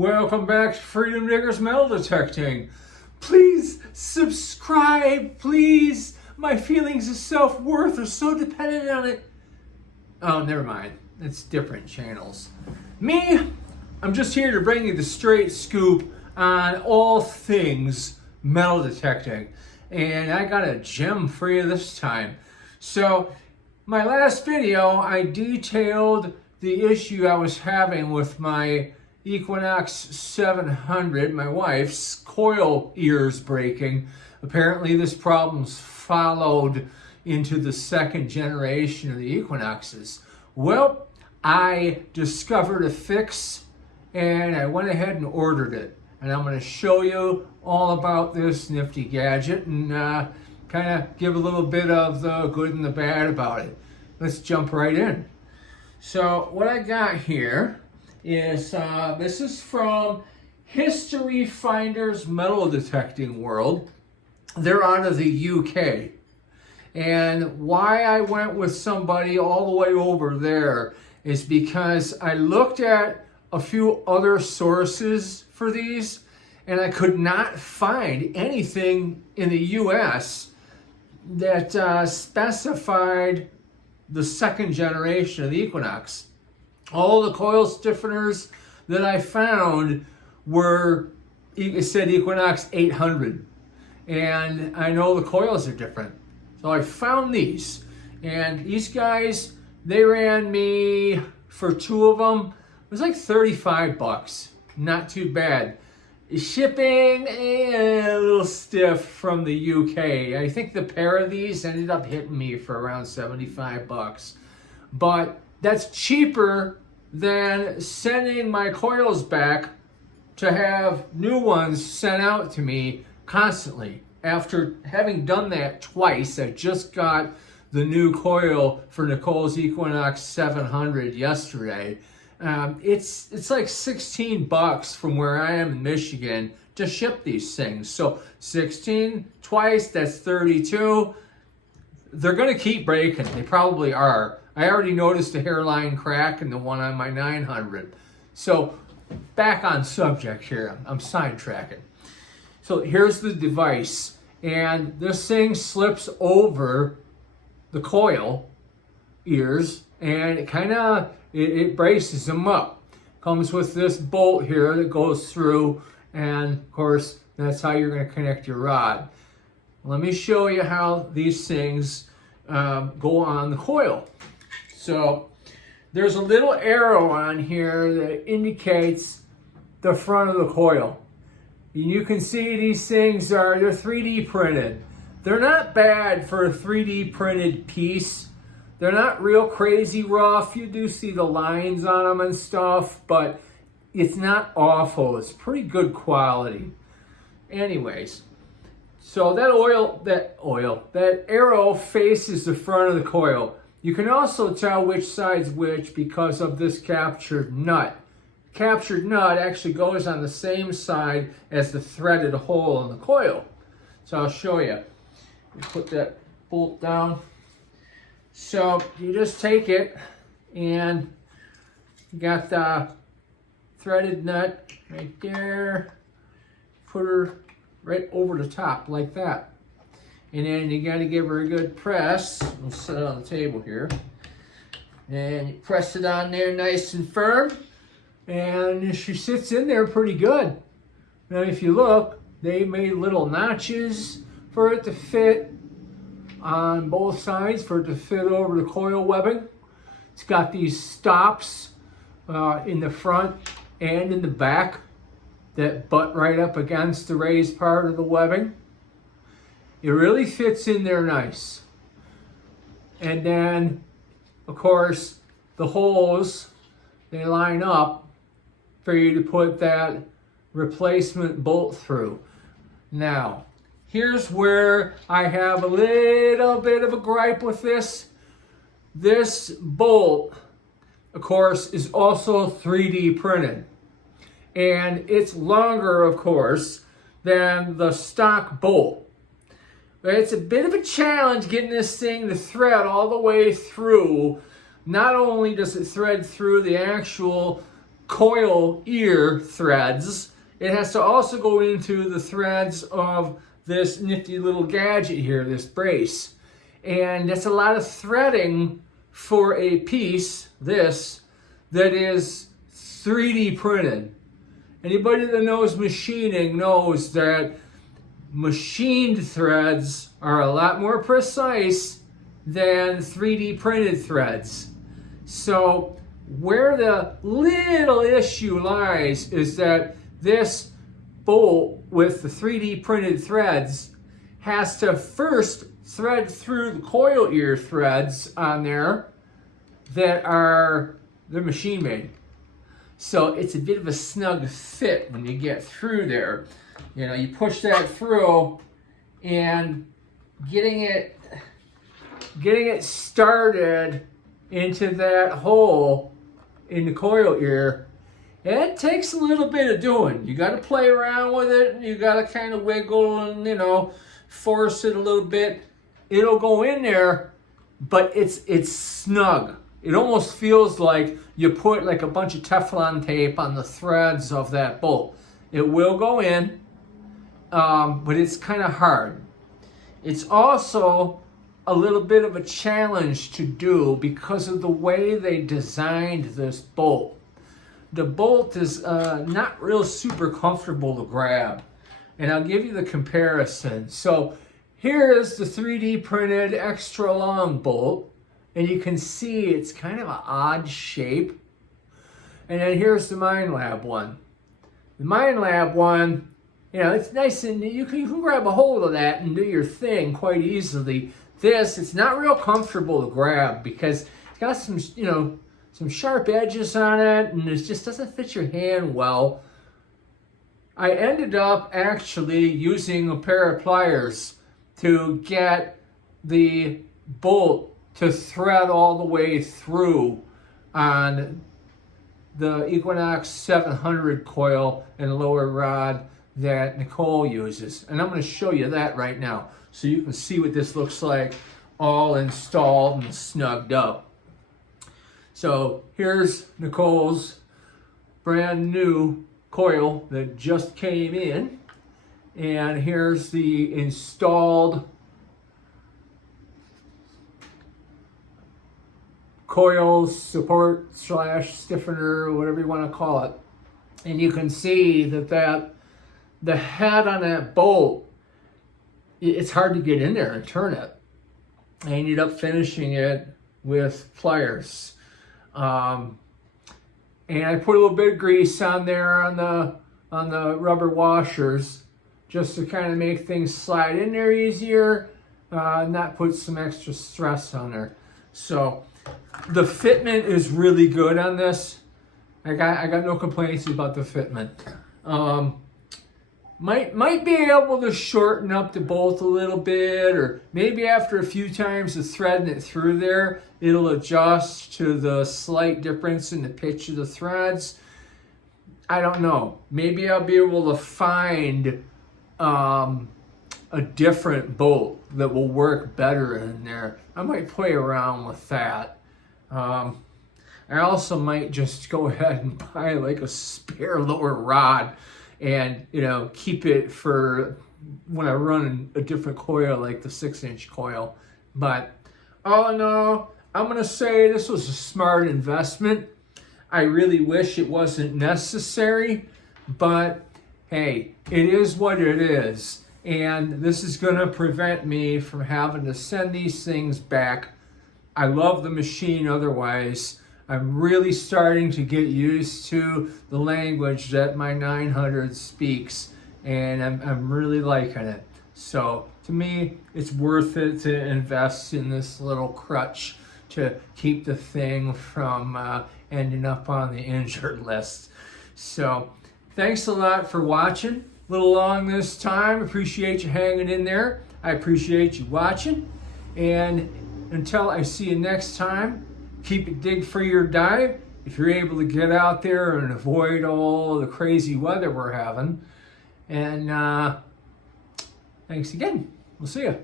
Welcome back to Freedom Diggers Metal Detecting. Please subscribe, please. My feelings of self-worth are so dependent on it. Oh, never mind. It's different channels. Me, I'm just here to bring you the straight scoop on all things metal detecting. And I got a gem for you this time. So, my last video, I detailed the issue I was having with my Equinox 700, my wife's coil ears breaking. Apparently this problem's followed into the second generation of the Equinoxes. Well, I discovered a fix and I went ahead and ordered it. And I'm going to show you all about this nifty gadget and kind of give a little bit of the good and the bad about it. Let's jump right in. So what I got here is, this is from History Finder's Metal Detecting World. They're out of the UK. And why I went with somebody all the way over there is because I looked at a few other sources for these and I could not find anything in the US that specified the second generation of the Equinox. All the coil stiffeners that I found were, it said Equinox 800. And I know the coils are different. So I found these. And these guys, they ran me, for two of them, it was like 35 bucks. Not too bad. Shipping, a little stiff from the UK. I think the pair of these ended up hitting me for around 75 bucks. But that's cheaper than sending my coils back to have new ones sent out to me constantly. After having done that twice, I just got the new coil for Nicole's Equinox 700 yesterday. It's like 16 bucks from where I am in Michigan to ship these things. So 16 twice, that's 32. They're gonna keep breaking, they probably are. I already noticed a hairline crack in the one on my 900. So back on subject here, I'm sidetracking. So here's the device, and this thing slips over the coil ears and it kind of, it braces them up. Comes with this bolt here that goes through, and of course that's how you're going to connect your rod. Let me show you how these things go on the coil. So there's a little arrow on here that indicates the front of the coil. And you can see these things they're 3D printed. They're not bad for a 3D printed piece. They're not real crazy rough. You do see the lines on them and stuff, but it's not awful. It's pretty good quality. Anyways, so that arrow faces the front of the coil. You can also tell which side's which because of this captured nut. Captured nut actually goes on the same side as the threaded hole in the coil. So I'll show you. You put that bolt down. So you just take it and you got the threaded nut right there. Put her right over the top like that. And then you got to give her a good press. We'll set it on the table here. And you press it on there nice and firm. And she sits in there pretty good. Now if you look, they made little notches for it to fit on both sides, for it to fit over the coil webbing. It's got these stops in the front and in the back that butt right up against the raised part of the webbing. It really fits in there nice. And then, of course, the holes, they line up for you to put that replacement bolt through. Now, here's where I have a little bit of a gripe with this. This bolt, of course, is also 3D printed. And it's longer, of course, than the stock bolt. But it's a bit of a challenge getting this thing to thread all the way through. Not only does it thread through the actual coil ear threads, it has to also go into the threads of this nifty little gadget here, this brace. And that's a lot of threading for a piece, this, that is 3D printed. Anybody that knows machining knows that machined threads are a lot more precise than 3D printed threads. So where the little issue lies is that this bolt with the 3D printed threads has to first thread through the coil ear threads on there that are they're machine made. So it's a bit of a snug fit when you get through there. You know, you push that through, and getting it started into that hole in the coil ear, it takes a little bit of doing. You got to play around with it, and you got to kind of wiggle and, you know, force it a little bit. It'll go in there, but it's snug. It almost feels like you put like a bunch of Teflon tape on the threads of that bolt. It will go in, but it's kind of hard. It's also a little bit of a challenge to do because of the way they designed this bolt. The bolt is not real super comfortable to grab. And I'll give you the comparison. So here is the 3D printed extra long bolt. And you can see it's kind of an odd shape. And then here's the Minelab one. The Minelab one, you know, it's nice and you can grab a hold of that and do your thing quite easily. This, it's not real comfortable to grab because it's got some, you know, some sharp edges on it, and it just doesn't fit your hand well. I ended up actually using a pair of pliers to get the bolt to thread all the way through on the Equinox 700 coil and lower rod that Nicole uses. And I'm going to show you that right now so you can see what this looks like all installed and snugged up. So here's Nicole's brand new coil that just came in, and here's the installed coil support slash stiffener, whatever you want to call it. And you can see that the head on that bolt, it's hard to get in there and turn it. I ended up finishing it with pliers. And I put a little bit of grease on there on the rubber washers just to kind of make things slide in there easier, not put some extra stress on there. So the fitment is really good on this. I got no complaints about the fitment. Might be able to shorten up the bolt a little bit, or maybe after a few times of threading it through there, it'll adjust to the slight difference in the pitch of the threads. I don't know. Maybe I'll be able to find a different bolt that will work better in there. I might play around with that. I also might just go ahead and buy like a spare lower rod and, you know, keep it for when I run a different coil like the 6-inch coil. But all in all, I'm going to say this was a smart investment. I really wish it wasn't necessary, but hey, it is what it is. And this is going to prevent me from having to send these things back. I love the machine otherwise. I'm really starting to get used to the language that my 900 speaks, and I'm really liking it. So to me, it's worth it to invest in this little crutch to keep the thing from ending up on the injured list. So thanks a lot for watching. A little long this time. Appreciate you hanging in there. I appreciate you watching. And until I see you next time, keep it dig free or dive. If you're able to get out there and avoid all the crazy weather we're having. And thanks again. We'll see you.